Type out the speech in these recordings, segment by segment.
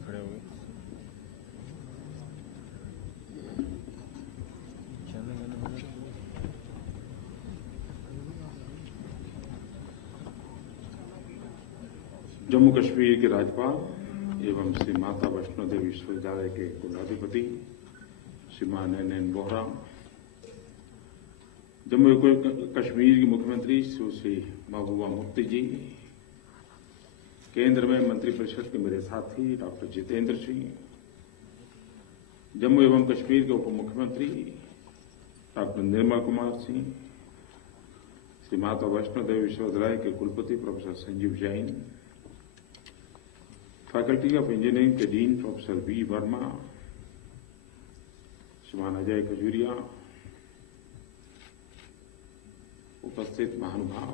खड़े हो गए। जम्मू कश्मीर के राज्यपाल एवं श्री माता वैष्णो देवी विश्वविद्यालय के कुलाधिपति श्रीमान एन बोहरा, जम्मू कश्मीर की मुख्यमंत्री सुश्री महबूबा मुफ्ती जी, केंद्र में मंत्रिपरिषद के मेरे साथी डॉक्टर जितेंद्र सिंह, जम्मू एवं कश्मीर के उप मुख्यमंत्री डॉक्टर निर्मल कुमार सिंह, श्री माता वैष्णो देवी विश्वविद्यालय के कुलपति professor Sanjeev Jain, faculty of engineering के डीन प्रोफेसर वी वर्मा, श्रीमान अजय खजूरिया, उपस्थित महानुभाव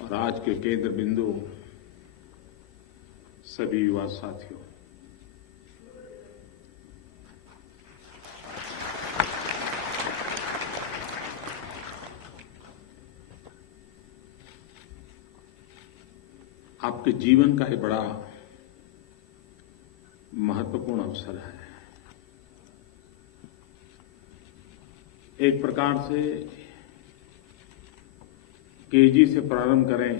और आज के केंद्र बिंदु सभी युवा साथियों, आपके जीवन का एक बड़ा महत्वपूर्ण अवसर है। एक प्रकार से केजी से प्रारंभ करें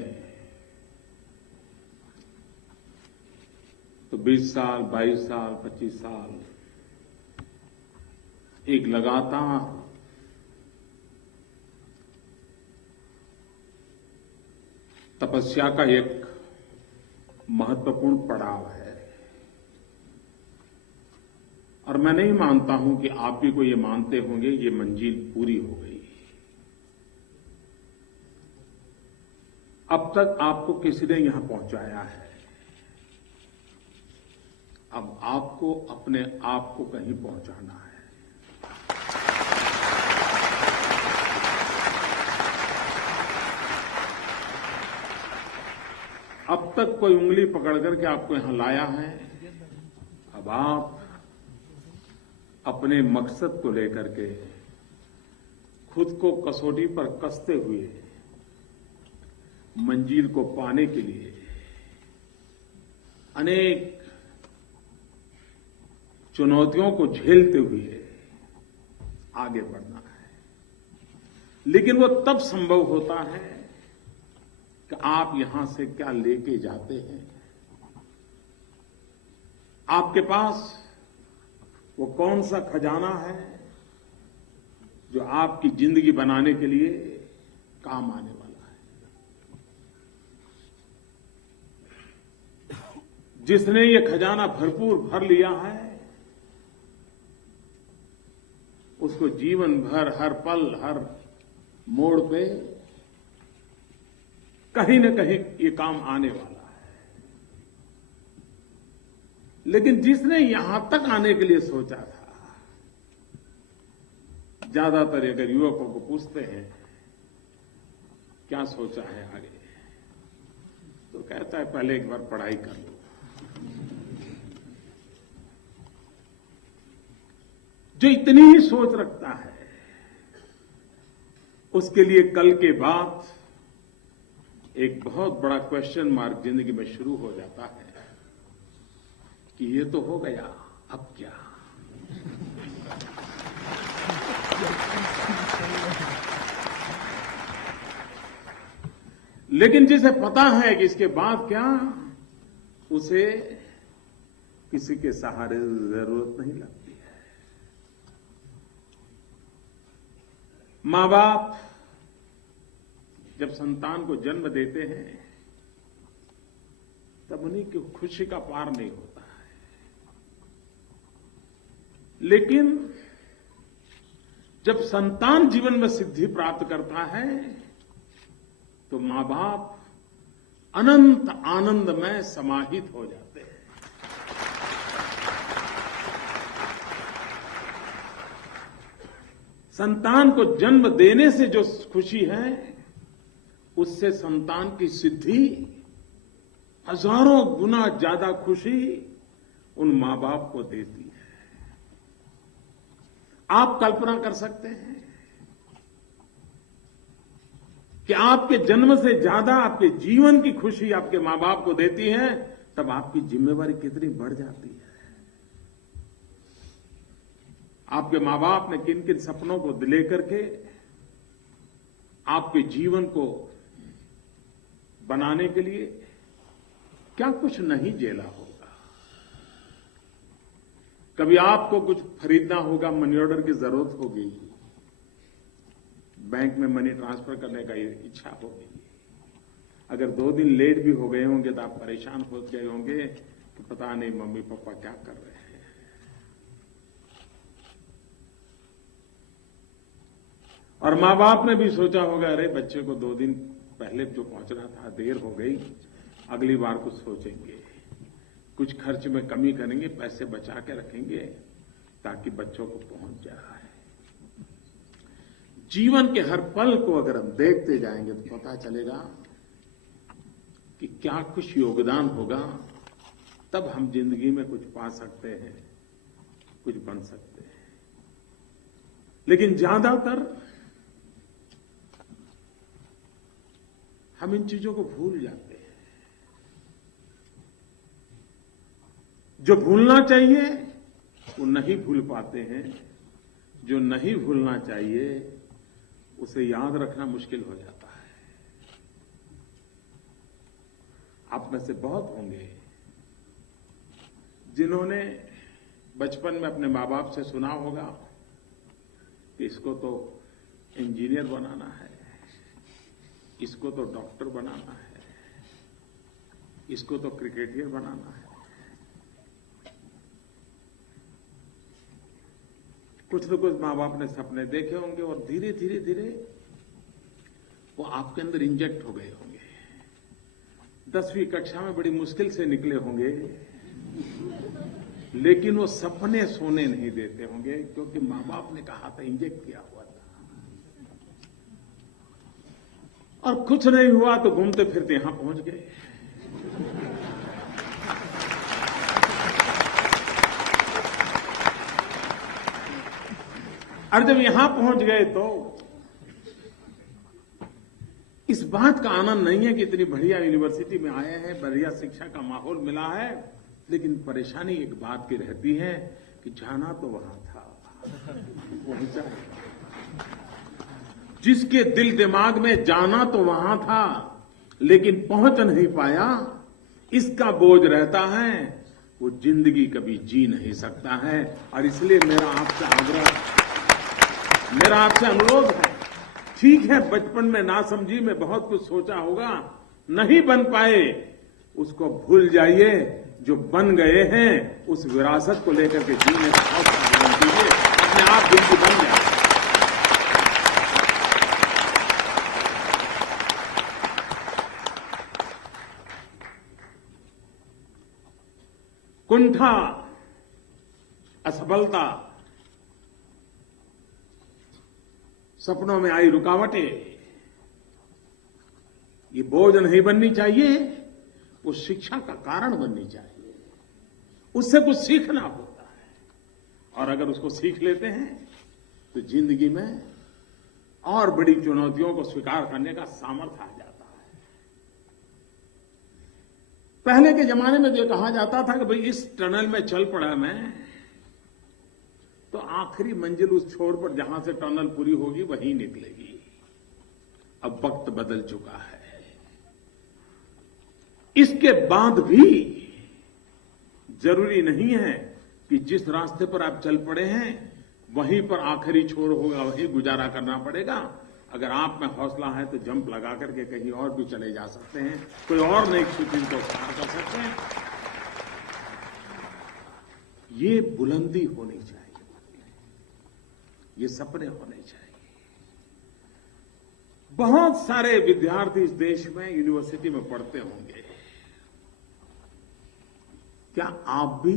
तो 20 साल, 22 साल, 25 साल एक लगातार तपस्या का एक महत्वपूर्ण पड़ाव है और मैं नहीं मानता हूं कि आप भी को ये मानते होंगे ये मंजिल पूरी हो गई। अब तक आपको किसी ने यहां पहुंचाया है, अब आपको अपने आप को कहीं पहुंचाना है। अब तक कोई उंगली पकड़ करके आपको यहां लाया है, अब आप अपने मकसद को लेकर के खुद को कसौटी पर कसते हुए मंजिल को पाने के लिए अनेक चुनौतियों को झेलते हुए आगे बढ़ना है। लेकिन वो तब संभव होता है कि आप यहां से क्या लेके जाते हैं। आपके पास वो कौन सा खजाना है जो आपकी जिंदगी बनाने के लिए काम आने वाला है। जिसने ये खजाना भरपूर भर लिया है उसको जीवन भर हर पल हर मोड़ पे कहीं न कहीं ये काम आने वाला है। लेकिन जिसने यहां तक आने के लिए सोचा था, ज्यादातर अगर युवकों को पूछते हैं क्या सोचा है आगे, तो कहता है पहले एक बार पढ़ाई कर लो। जो इतनी ही सोच रखता है उसके लिए कल के बाद एक बहुत बड़ा क्वेश्चन मार्क जिंदगी में शुरू हो जाता है कि ये तो हो गया, अब क्या। लेकिन जिसे पता है कि इसके बाद क्या, उसे किसी के सहारे जरूरत नहीं लगती है। मां बाप जब संतान को जन्म देते हैं तब उन्हीं की खुशी का पार नहीं होता है। लेकिन जब संतान जीवन में सिद्धि प्राप्त करता है तो मां बाप अनंत आनंद में समाहित हो जाते हैं। संतान को जन्म देने से जो खुशी है उससे संतान की सिद्धि हजारों गुना ज्यादा खुशी उन मां बाप को देती है। आप कल्पना कर सकते हैं कि आपके जन्म से ज्यादा आपके जीवन की खुशी आपके मां बाप को देती है, तब आपकी जिम्मेवारी कितनी बढ़ जाती है। आपके मां बाप ने किन किन सपनों को लेकर के आपके जीवन को बनाने के लिए क्या कुछ नहीं झेला होगा। कभी आपको कुछ खरीदना होगा, मनी ऑर्डर की जरूरत होगी, बैंक में मनी ट्रांसफर करने का इच्छा होगी। अगर 2 दिन लेट भी हो गए होंगे तो आप परेशान हो गए होंगे कि पता नहीं मम्मी पापा क्या कर रहे हैं। और मां बाप ने भी सोचा होगा, अरे बच्चे को 2 दिन पहले जो पहुंचना था देर हो गई, अगली बार कुछ सोचेंगे, कुछ खर्च में कमी करेंगे, पैसे बचा के रखेंगे ताकि बच्चों को पहुंच जाए। जीवन के हर पल को अगर हम देखते जाएंगे तो पता चलेगा कि क्या कुछ योगदान होगा, तब हम जिंदगी में कुछ पा सकते हैं, कुछ बन सकते हैं। लेकिन ज्यादातर हम इन चीजों को भूल जाते हैं। जो भूलना चाहिए वो नहीं भूल पाते हैं, जो नहीं भूलना चाहिए उसे याद रखना मुश्किल हो जाता है। आप में से बहुत होंगे जिन्होंने बचपन में अपने मां बाप से सुना होगा कि इसको तो इंजीनियर बनाना है, इसको तो डॉक्टर बनाना है, इसको तो क्रिकेटर बनाना है। कुछ न कुछ मां बाप ने सपने देखे होंगे और धीरे धीरे धीरे वो आपके अंदर इंजेक्ट हो गए होंगे। 10वीं कक्षा में बड़ी मुश्किल से निकले होंगे, लेकिन वो सपने सोने नहीं देते होंगे, क्योंकि मां बाप ने कहा था, इंजेक्ट किया हुआ था। और कुछ नहीं हुआ तो घूमते फिरते यहां पहुंच गए। और जब यहां पहुंच गए तो इस बात का आनंद नहीं है कि इतनी बढ़िया यूनिवर्सिटी में आए हैं, बढ़िया शिक्षा का माहौल मिला है, लेकिन परेशानी एक बात की रहती है कि जाना तो वहां था, पहुंचा जिसके दिल दिमाग में जाना तो वहां था लेकिन पहुंच नहीं पाया, इसका बोझ रहता है, वो जिंदगी कभी जी नहीं सकता है। और इसलिए मेरा आपसे अनुरोध है, ठीक है बचपन में नासमझी में बहुत कुछ सोचा होगा, नहीं बन पाए उसको भूल जाइए, जो बन गए हैं उस विरासत को लेकर के जीने का हौसला दीजिए, अपने आप जिंदगी बन जाए। कुंठा, असफलता, सपनों में आई रुकावटें, ये बोझ नहीं बननी चाहिए, वो शिक्षा का कारण बननी चाहिए। उससे कुछ सीखना होता है, और अगर उसको सीख लेते हैं तो जिंदगी में और बड़ी चुनौतियों को स्वीकार करने का सामर्थ्य आ जाता है। पहले के जमाने में जो कहा जाता था कि भाई इस टनल में चल पड़ा मैं, तो आखिरी मंजिल उस छोर पर जहां से टनल पूरी होगी वहीं निकलेगी। अब वक्त बदल चुका है, इसके बाद भी जरूरी नहीं है कि जिस रास्ते पर आप चल पड़े हैं वहीं पर आखिरी छोर होगा, वहीं गुजारा करना पड़ेगा। अगर आप में हौसला है तो जंप लगा करके कहीं और भी चले जा सकते हैं, कोई और नई शूटिंग को पार कर सकते हैं। ये बुलंदी होनी चाहिए, ये सपने होने चाहिए। बहुत सारे विद्यार्थी इस देश में यूनिवर्सिटी में पढ़ते होंगे, क्या आप भी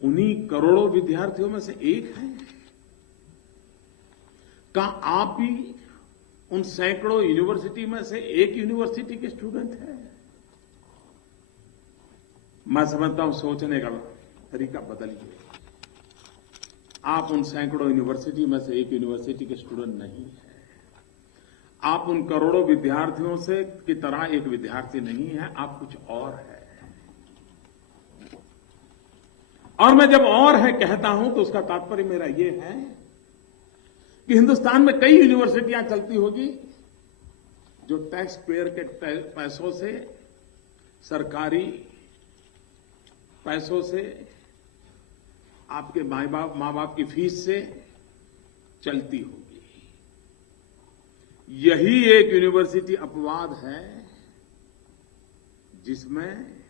उन्हीं करोड़ों विद्यार्थियों में से एक हैं? क्या आप भी उन सैकड़ों यूनिवर्सिटी में से एक यूनिवर्सिटी के स्टूडेंट हैं? मैं समझता हूं सोचने का तरीका बदलिए। आप उन सैकड़ों यूनिवर्सिटी में से एक यूनिवर्सिटी के स्टूडेंट नहीं हैं। आप उन करोड़ों विद्यार्थियों से की तरह एक विद्यार्थी नहीं है, आप कुछ और है। और मैं जब और है कहता हूं तो उसका तात्पर्य मेरा ये है कि हिंदुस्तान में कई यूनिवर्सिटियां चलती होगी जो टैक्स पेयर के पैसों से, सरकारी पैसों से, आपके माँ बाप की फीस से चलती होगी। यही एक यूनिवर्सिटी अपवाद है जिसमें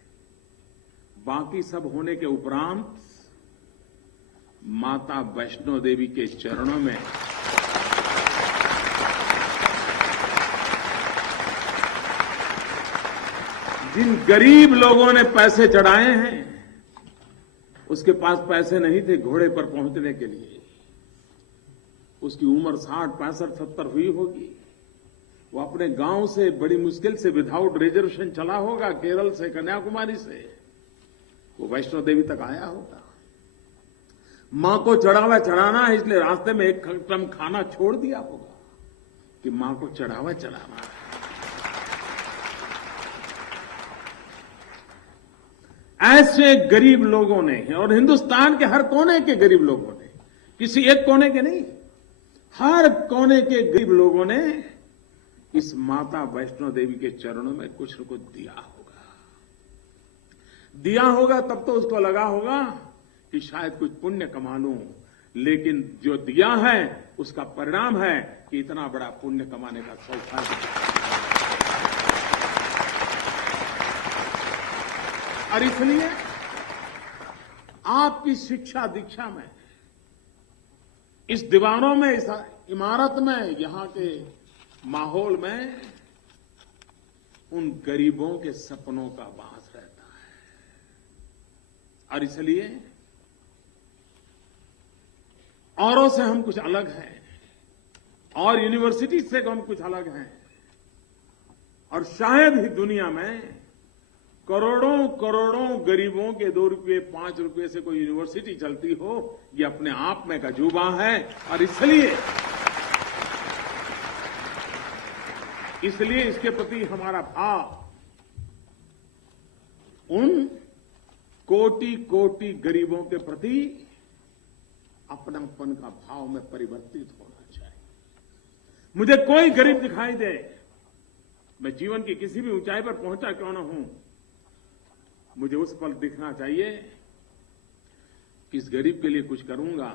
बाकी सब होने के उपरांत माता वैष्णो देवी के चरणों में जिन गरीब लोगों ने पैसे चढ़ाए हैं, उसके पास पैसे नहीं थे घोड़े पर पहुंचने के लिए। उसकी उम्र 60, 65, 70 हुई होगी। वो अपने गांव से बड़ी मुश्किल से विदाउट रिजर्वेशन चला होगा, केरल से, कन्याकुमारी से वो वैष्णो देवी तक आया होगा। मां को चढ़ावा चढ़ाना है, इसलिए रास्ते में एक टम खाना छोड़ दिया होगा कि मां को चढ़ावा चढ़ाना है। ऐसे गरीब लोगों ने, और हिंदुस्तान के हर कोने के गरीब लोगों ने, किसी एक कोने के नहीं, हर कोने के गरीब लोगों ने इस माता वैष्णो देवी के चरणों में कुछ न कुछ दिया होगा। तब तो उसको लगा होगा कि शायद कुछ पुण्य कमा लूं, लेकिन जो दिया है उसका परिणाम है कि इतना बड़ा पुण्य कमाने का सौभाग्य। और इसलिए आपकी शिक्षा दीक्षा में, इस दीवारों में, इस इमारत में, यहां के माहौल में उन गरीबों के सपनों का वास रहता है। और इसलिए औरों से हम कुछ अलग हैं, और यूनिवर्सिटी से हम कुछ अलग हैं, और शायद ही दुनिया में करोड़ों करोड़ों गरीबों के 2 रुपये 5 रुपये से कोई यूनिवर्सिटी चलती हो। ये अपने आप में एक अजूबा है। और इसलिए इसके प्रति हमारा भाव उन कोटि कोटि गरीबों के प्रति अपनापन का भाव में परिवर्तित होना चाहिए। मुझे कोई गरीब दिखाई दे, मैं जीवन की किसी भी ऊंचाई पर पहुंचा क्यों न हूं, मुझे उस पल दिखना चाहिए कि इस गरीब के लिए कुछ करूंगा।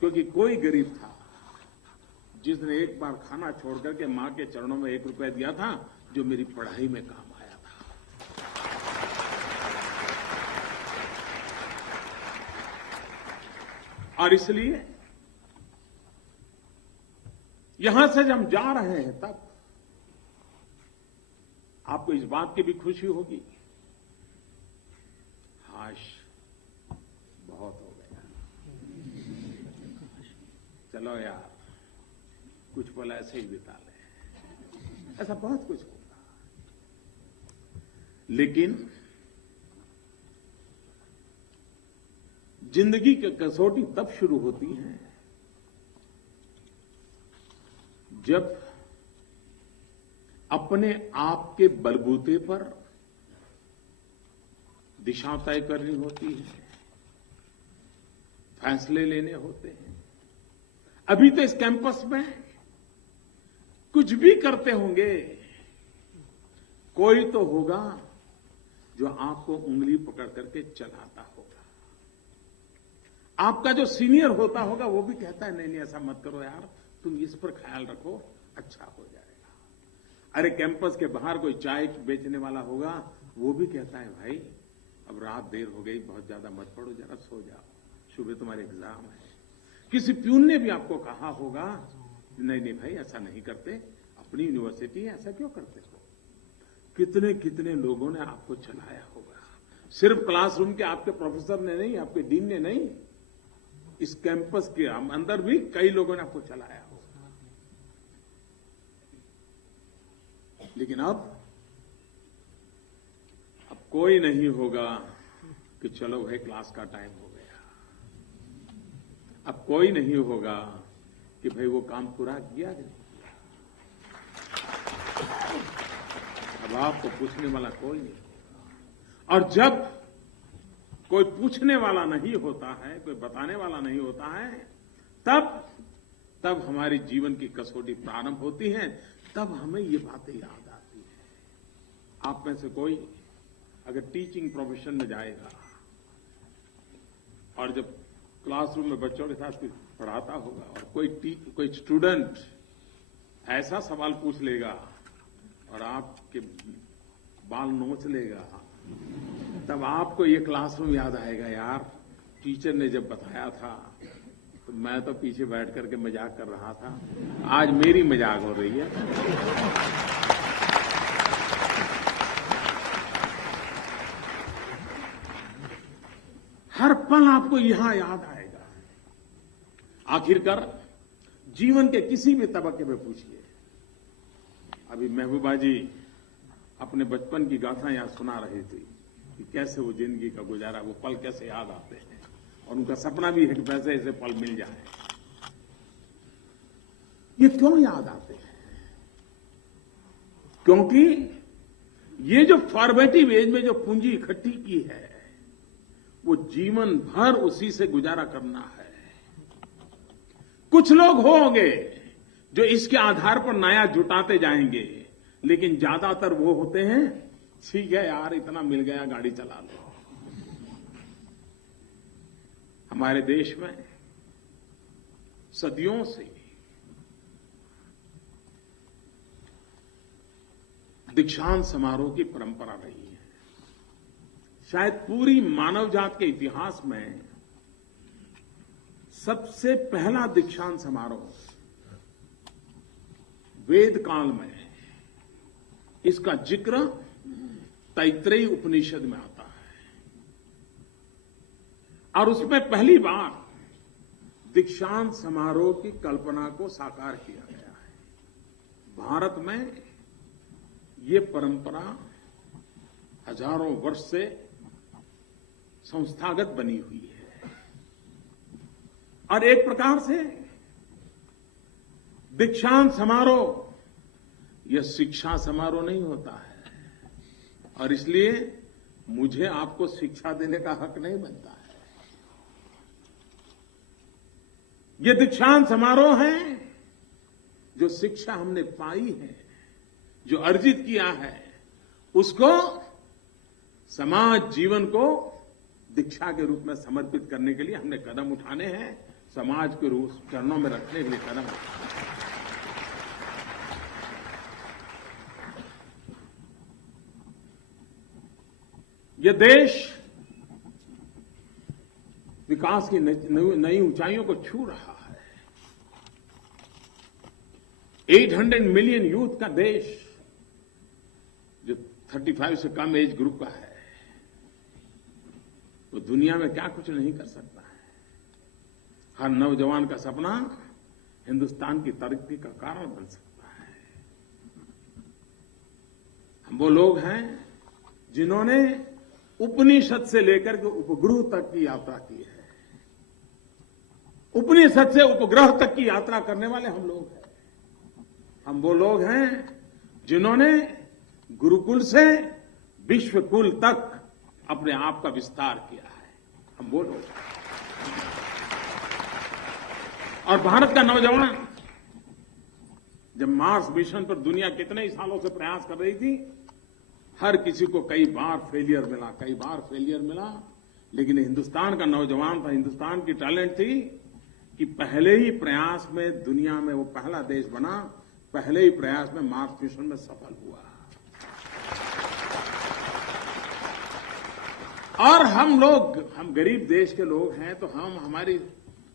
क्योंकि कोई गरीब था जिसने एक बार खाना छोड़ करके मां के चरणों में 1 रुपया दिया था, जो मेरी पढ़ाई में काम आया था। और इसलिए यहां से जब हम जा रहे हैं तब आपको इस बात की भी खुशी होगी, हाश बहुत हो गया, चलो यार कुछ पल ऐसे ही बिता ले। ऐसा बहुत कुछ होगा, लेकिन जिंदगी की कसौटी तब शुरू होती है जब अपने आप के बलबूते पर दिशा तय करनी होती है, फैसले लेने होते हैं। अभी तो इस कैंपस में कुछ भी करते होंगे, कोई तो होगा जो आपको उंगली पकड़ करके चलाता होगा। आपका जो सीनियर होता होगा वो भी कहता है नहीं ऐसा मत करो यार, तुम इस पर ख्याल रखो, अच्छा हो जाएगा। अरे कैंपस के बाहर कोई चाय बेचने वाला होगा, वो भी कहता है भाई अब रात देर हो गई, बहुत ज्यादा मत पढ़ो, जरा सो जाओ, सुबह तुम्हारे एग्जाम है। किसी प्यून ने भी आपको कहा होगा नहीं भाई ऐसा नहीं करते, अपनी यूनिवर्सिटी है, ऐसा क्यों करते हो। कितने कितने लोगों ने आपको चलाया होगा, सिर्फ क्लासरूम के आपके प्रोफेसर ने नहीं, आपके डीन ने नहीं, इस कैंपस के अंदर भी कई लोगों ने आपको चलाया होगा। लेकिन अब कोई नहीं होगा कि चलो भाई क्लास का टाइम हो गया, अब कोई नहीं होगा कि भाई वो काम पूरा किया गया। अब आपको पूछने वाला कोई नहीं। और जब कोई पूछने वाला नहीं होता है, कोई बताने वाला नहीं होता है, तब हमारी जीवन की कसौटी प्रारंभ होती है, तब हमें ये बातें याद आती है। आप में से कोई अगर टीचिंग प्रोफेशन में जाएगा और जब क्लासरूम में बच्चों के साथ पढ़ाता होगा और कोई स्टूडेंट ऐसा सवाल पूछ लेगा और आपके बाल नोच लेगा, तब आपको ये क्लासरूम याद आएगा, यार टीचर ने जब बताया था तो मैं तो पीछे बैठ करके मजाक कर रहा था, आज मेरी मजाक हो रही है। हर पल आपको यहां याद आएगा। आखिरकार जीवन के किसी भी तबके में पूछिए। अभी महबूबा जी अपने बचपन की गाथा यहां सुना रही थी कि कैसे वो जिंदगी का गुजारा, वो पल कैसे याद आते हैं, और उनका सपना भी है कि वैसे ऐसे पल मिल जाए। ये क्यों याद आते हैं? क्योंकि ये जो फॉर्मेटिव एज में जो पूंजी इकट्ठी की है, वो जीवन भर उसी से गुजारा करना है। कुछ लोग होंगे जो इसके आधार पर नया जुटाते जाएंगे, लेकिन ज्यादातर वो होते हैं, ठीक है यार इतना मिल गया, गाड़ी चला लो। हमारे देश में सदियों से दीक्षांत समारोह की परंपरा रही है। शायद पूरी मानव जात के इतिहास में सबसे पहला दीक्षांत समारोह वेद काल में, इसका जिक्र तैत्रेयी उपनिषद में आता है, और उसमें पहली बार दीक्षांत समारोह की कल्पना को साकार किया गया है। भारत में ये परंपरा हजारों वर्ष से संस्थागत बनी हुई है, और एक प्रकार से दीक्षांत समारोह यह शिक्षा समारोह नहीं होता है, और इसलिए मुझे आपको शिक्षा देने का हक नहीं बनता है। ये दीक्षांत समारोह है जो शिक्षा हमने पाई है, जो अर्जित किया है, उसको समाज जीवन को दीक्षा के रूप में समर्पित करने के लिए हमने कदम उठाने हैं, समाज के रूप चरणों में रखने के लिए कदम उठाने हैं। यह देश विकास की नई ऊंचाइयों को छू रहा है। 800 मिलियन यूथ का देश, जो 35 से कम एज ग्रुप का है, वो दुनिया में क्या कुछ नहीं कर सकता है। हर नौजवान का सपना हिंदुस्तान की तरक्की का कारण बन सकता है। हम वो लोग हैं जिन्होंने उपनिषद से लेकर के उपग्रह तक की यात्रा की है। उपनिषद से उपग्रह तक की यात्रा करने वाले हम लोग हैं। हम वो लोग हैं जिन्होंने गुरुकुल से विश्वकुल तक अपने आप का विस्तार किया है। हम वो लोग हैं। और भारत का नौजवान जब मार्स मिशन पर दुनिया कितने ही सालों से प्रयास कर रही थी, हर किसी को कई बार फेलियर मिला, लेकिन हिंदुस्तान का नौजवान था, हिंदुस्तान की टैलेंट थी कि पहले ही प्रयास में दुनिया में वो पहला देश बना, पहले ही प्रयास में मार्स मिशन में सफल हुआ। और हम गरीब देश के लोग हैं, तो हमारी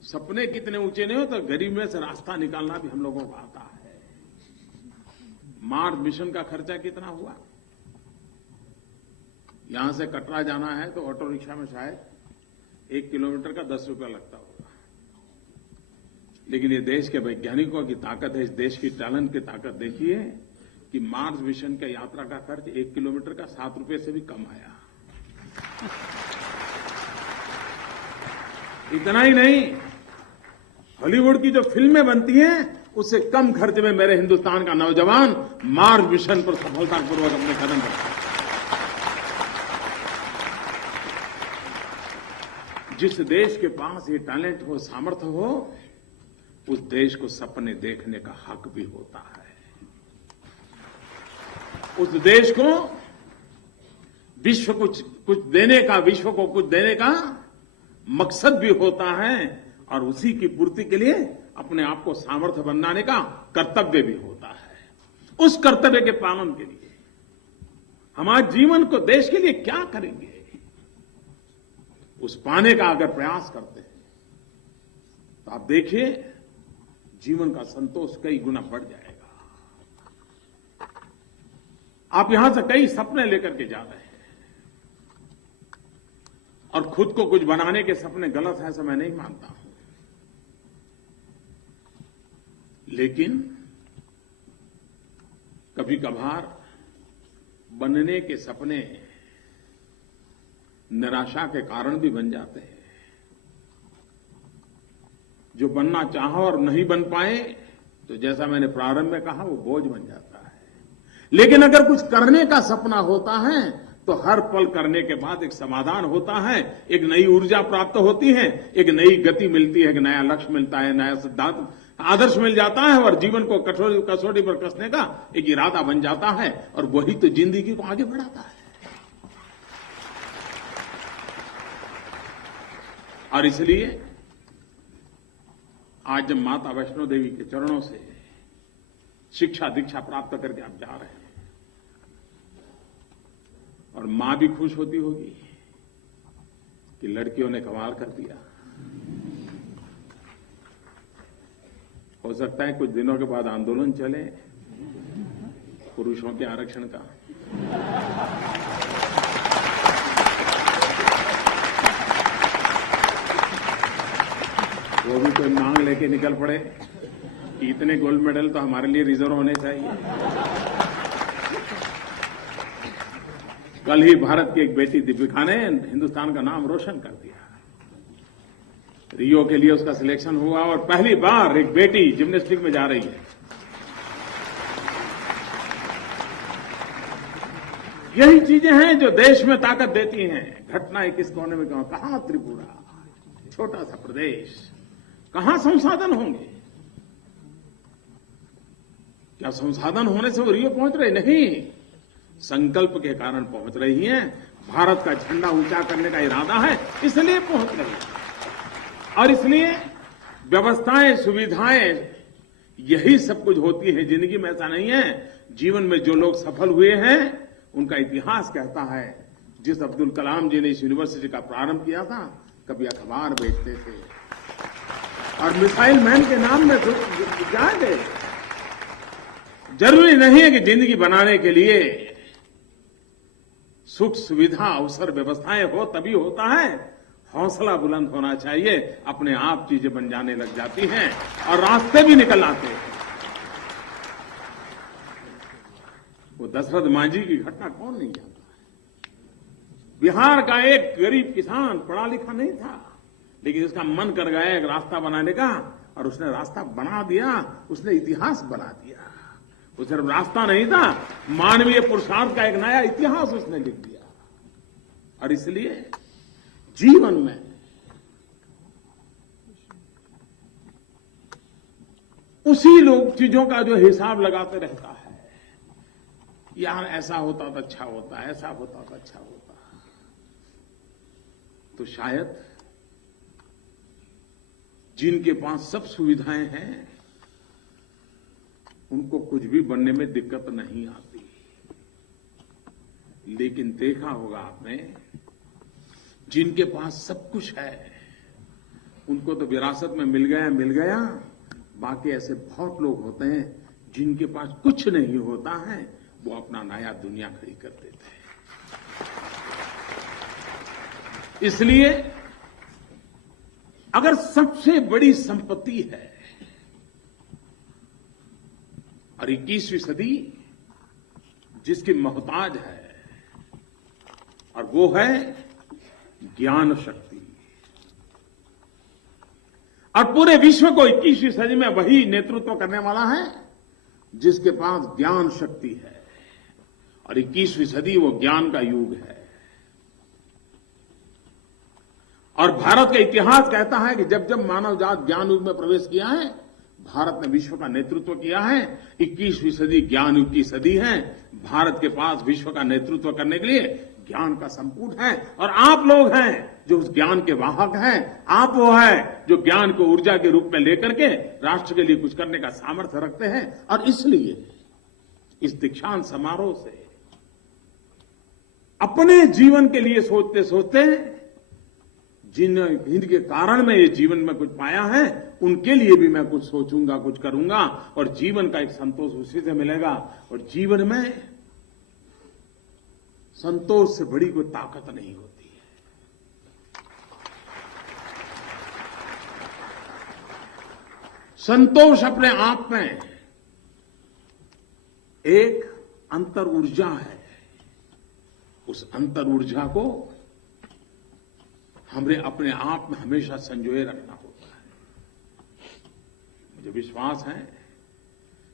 सपने कितने ऊंचे नहीं हो, तो गरीब में से रास्ता निकालना भी हम लोगों को आता है। मार्स मिशन का खर्चा कितना हुआ? यहां से कटरा जाना है तो ऑटो रिक्शा में शायद 1 किलोमीटर का 10 रुपया लगता होगा, लेकिन ये देश के वैज्ञानिकों की ताकत है, इस देश की टैलेंट की ताकत देखिए कि मार्स मिशन का यात्रा का खर्च 1 किलोमीटर का 7 रुपये से भी कम आया। इतना ही नहीं, हॉलीवुड की जो फिल्में बनती हैं उससे कम खर्च में मेरे हिंदुस्तान का नौजवान मार्स मिशन पर सफलतापूर्वक अपने कदम रखता है। जिस देश के पास ये टैलेंट हो, सामर्थ्य हो, उस देश को सपने देखने का हक भी होता है। उस देश को विश्व को कुछ देने का मकसद भी होता है और उसी की पूर्ति के लिए अपने आप को सामर्थ्य बनाने का कर्तव्य भी होता है। उस कर्तव्य के पालन के लिए हम आज जीवन को देश के लिए क्या करेंगे, उस पाने का अगर प्रयास करते हैं तो आप देखिए जीवन का संतोष कई गुना बढ़ जाएगा। आप यहां से कई सपने लेकर के जा रहे हैं और खुद को कुछ बनाने के सपने गलत है, ऐसा मैं नहीं मानता हूं, लेकिन कभी कभार बनने के सपने निराशा के कारण भी बन जाते हैं। जो बनना चाहा और नहीं बन पाए तो जैसा मैंने प्रारंभ में कहा वो बोझ बन जाता है। लेकिन अगर कुछ करने का सपना होता है तो हर पल करने के बाद एक समाधान होता है, एक नई ऊर्जा प्राप्त होती है, एक नई गति मिलती है, एक नया लक्ष्य मिलता है, नया सिद्धांत आदर्श मिल जाता है और जीवन को कसौटी पर कसने का एक इरादा बन जाता है और वही तो जिंदगी को आगे बढ़ाता है। और इसलिए आज जब माता वैष्णो देवी के चरणों से शिक्षा दीक्षा प्राप्त करके आप जा रहे हैं और मां भी खुश होती होगी कि लड़कियों ने कमाल कर दिया। हो सकता है कुछ दिनों के बाद आंदोलन चले पुरुषों के आरक्षण का। वो भी कोई मांग लेके निकल पड़े कि इतने गोल्ड मेडल तो हमारे लिए रिजर्व होने चाहिए। कल ही भारत की एक बेटी दीपिका ने हिंदुस्तान का नाम रोशन कर दिया। रियो के लिए उसका सिलेक्शन हुआ और पहली बार एक बेटी जिम्नास्टिक में जा रही है। यही चीजें हैं जो देश में ताकत देती हैं। घटनाएं किस कोने में कहां त्रिपुरा, छोटा सा प्रदेश, कहां संसाधन होंगे? क्या संसाधन होने से वो रियो पहुंच रहे? नहीं, संकल्प के कारण पहुंच रही हैं। भारत का झंडा ऊंचा करने का इरादा है, इसलिए पहुंच रही है। और इसलिए व्यवस्थाएं, सुविधाएं, यही सब कुछ होती है जिंदगी में। ऐसा नहीं है। जीवन में जो लोग सफल हुए हैं उनका इतिहास कहता है। जिस अब्दुल कलाम जी ने इस यूनिवर्सिटी का प्रारंभ किया था, कभी अखबार बेचते थे और मिसाइल मैन के नाम में जा गए। जरूरी नहीं है कि जिंदगी बनाने के लिए सुख सुविधा अवसर व्यवस्थाएं हो तभी होता है। हौसला बुलंद होना चाहिए, अपने आप चीजें बन जाने लग जाती हैं और रास्ते भी निकल आते हैं। वो दशरथ मांझी की घटना कौन नहीं जानता? बिहार का एक गरीब किसान पढ़ा लिखा नहीं था, लेकिन उसका मन कर गया एक रास्ता बनाने का और उसने रास्ता बना दिया। उसने इतिहास बना दिया। वो सिर्फ रास्ता नहीं था, मानवीय पुरुषार्थ का एक नया इतिहास उसने लिख दिया। और इसलिए जीवन में उसी लोग चीजों का जो हिसाब लगाते रहता है, यार ऐसा होता तो अच्छा होता, ऐसा होता तो अच्छा होता, तो शायद जिनके पास सब सुविधाएं हैं उनको कुछ भी बनने में दिक्कत नहीं आती। लेकिन देखा होगा आपने, जिनके पास सब कुछ है उनको तो विरासत में मिल गया। बाकी ऐसे बहुत लोग होते हैं जिनके पास कुछ नहीं होता है, वो अपना नया दुनिया खड़ी कर देते हैं। इसलिए अगर सबसे बड़ी संपत्ति है और 21वीं सदी जिसकी मोहताज है, और वो है ज्ञान शक्ति। और पूरे विश्व को 21वीं सदी में वही नेतृत्व करने वाला है जिसके पास ज्ञान शक्ति है, और 21वीं सदी वो ज्ञान का युग है। और भारत का इतिहास कहता है कि जब जब मानव जात ज्ञान युग में प्रवेश किया है, भारत ने विश्व का नेतृत्व किया है। 21वीं सदी ज्ञान युग की सदी है। भारत के पास विश्व का नेतृत्व करने के लिए ज्ञान का संपूर्ण है, और आप लोग हैं जो उस ज्ञान के वाहक हैं। आप वो है जो ज्ञान को ऊर्जा के रूप में लेकर के राष्ट्र के लिए कुछ करने का सामर्थ्य रखते हैं। और इसलिए इस दीक्षांत समारोह से अपने जीवन के लिए सोचते सोचते जिनके कारण मैं ये जीवन में कुछ पाया है, उनके लिए भी मैं कुछ सोचूंगा, कुछ करूंगा, और जीवन का एक संतोष उसी से मिलेगा। और जीवन में संतोष से बड़ी कोई ताकत नहीं होती है। संतोष अपने आप में एक अंतर ऊर्जा है। उस अंतर ऊर्जा को हमें अपने आप में हमेशा संजोए रखना होता है। मुझे विश्वास है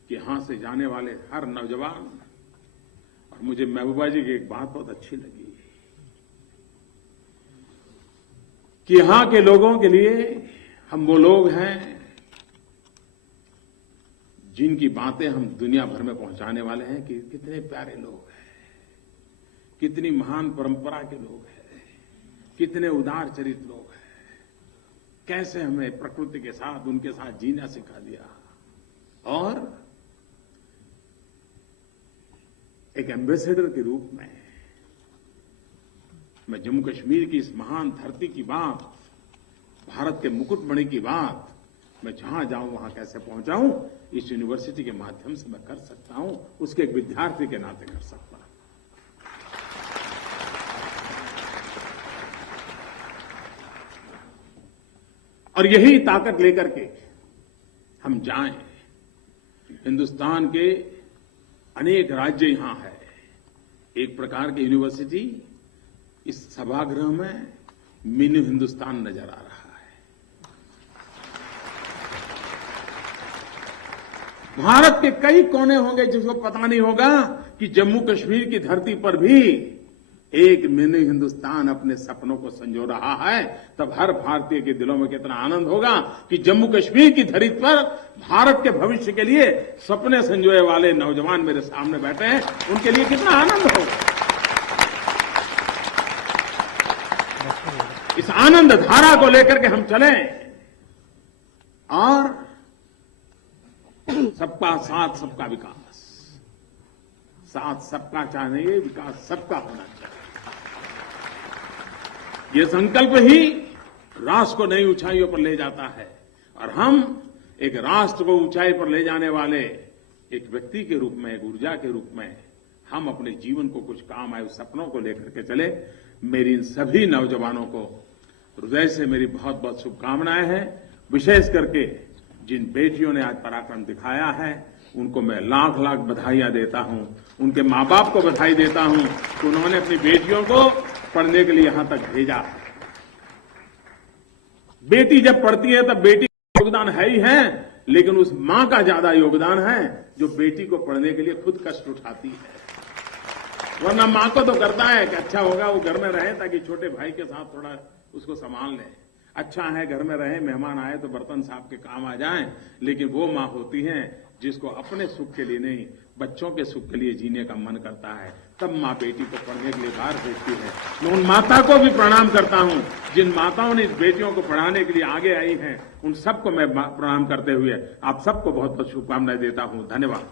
कि यहां से जाने वाले हर नौजवान, और मुझे महबूबा जी की एक बात बहुत अच्छी लगी कि यहां के लोगों के लिए हम वो लोग हैं जिनकी बातें हम दुनिया भर में पहुंचाने वाले हैं कि कितने प्यारे लोग हैं, कितनी महान परंपरा के लोग हैं, कितने उदार चरित्र लोग हैं, कैसे हमें प्रकृति के साथ, उनके साथ जीना सिखा दिया। और एक एम्बेसडर के रूप में मैं जम्मू कश्मीर की इस महान धरती की बात, भारत के मुकुटमणि की बात, मैं जहां जाऊं वहां कैसे पहुंचाऊं, इस यूनिवर्सिटी के माध्यम से मैं कर सकता हूं, उसके एक विद्यार्थी के नाते कर सकता हूं। और यही ताकत लेकर के हम जाएं। हिंदुस्तान के अनेक राज्य यहां है। एक प्रकार की यूनिवर्सिटी इस सभागृह में मिनी हिंदुस्तान नजर आ रहा है। भारत के कई कोने होंगे जिसको पता नहीं होगा कि जम्मू कश्मीर की धरती पर भी एक मिनी हिंदुस्तान अपने सपनों को संजो रहा है। तब हर भारतीय के दिलों में कितना आनंद होगा कि जम्मू कश्मीर की धरती पर भारत के भविष्य के लिए सपने संजोए वाले नौजवान मेरे सामने बैठे हैं, उनके लिए कितना आनंद होगा। इस आनंद धारा को लेकर के हम चलें और सबका साथ सबका विकास, साथ सबका चाहिए, विकास सबका होना चाहिए। ये संकल्प ही राष्ट्र को नई ऊंचाइयों पर ले जाता है, और हम एक राष्ट्र को ऊंचाई पर ले जाने वाले एक व्यक्ति के रूप में, एक ऊर्जा के रूप में हम अपने जीवन को कुछ काम आए उस सपनों को लेकर के चले। मेरी इन सभी नौजवानों को हृदय से मेरी बहुत बहुत शुभकामनाएं हैं। विशेष करके जिन बेटियों ने आज पराक्रम दिखाया है, उनको मैं लाख लाख बधाइयां देता हूं। उनके मां बाप को बधाई देता हूं कि उन्होंने अपनी बेटियों को पढ़ने के लिए यहां तक भेजा। बेटी जब पढ़ती है तब बेटी का योगदान है ही है, लेकिन उस मां का ज्यादा योगदान है जो बेटी को पढ़ने के लिए खुद कष्ट उठाती है। वरना मां को तो करता है कि अच्छा होगा वो घर में रहे ताकि छोटे भाई के साथ थोड़ा उसको संभाल ले, अच्छा है घर में रहे, मेहमान आए तो बर्तन साफ के काम आ जाएं। लेकिन वो मां होती है जिसको अपने सुख के लिए नहीं, बच्चों के सुख के लिए जीने का मन करता है, तब मां बेटी को पढ़ने के लिए बाहर भेजती है। मैं उन माता को भी प्रणाम करता हूं जिन माताओं ने इस बेटियों को पढ़ाने के लिए आगे आई हैं। उन सबको मैं प्रणाम करते हुए आप सबको बहुत बहुत शुभकामनाएं देता हूं। धन्यवाद।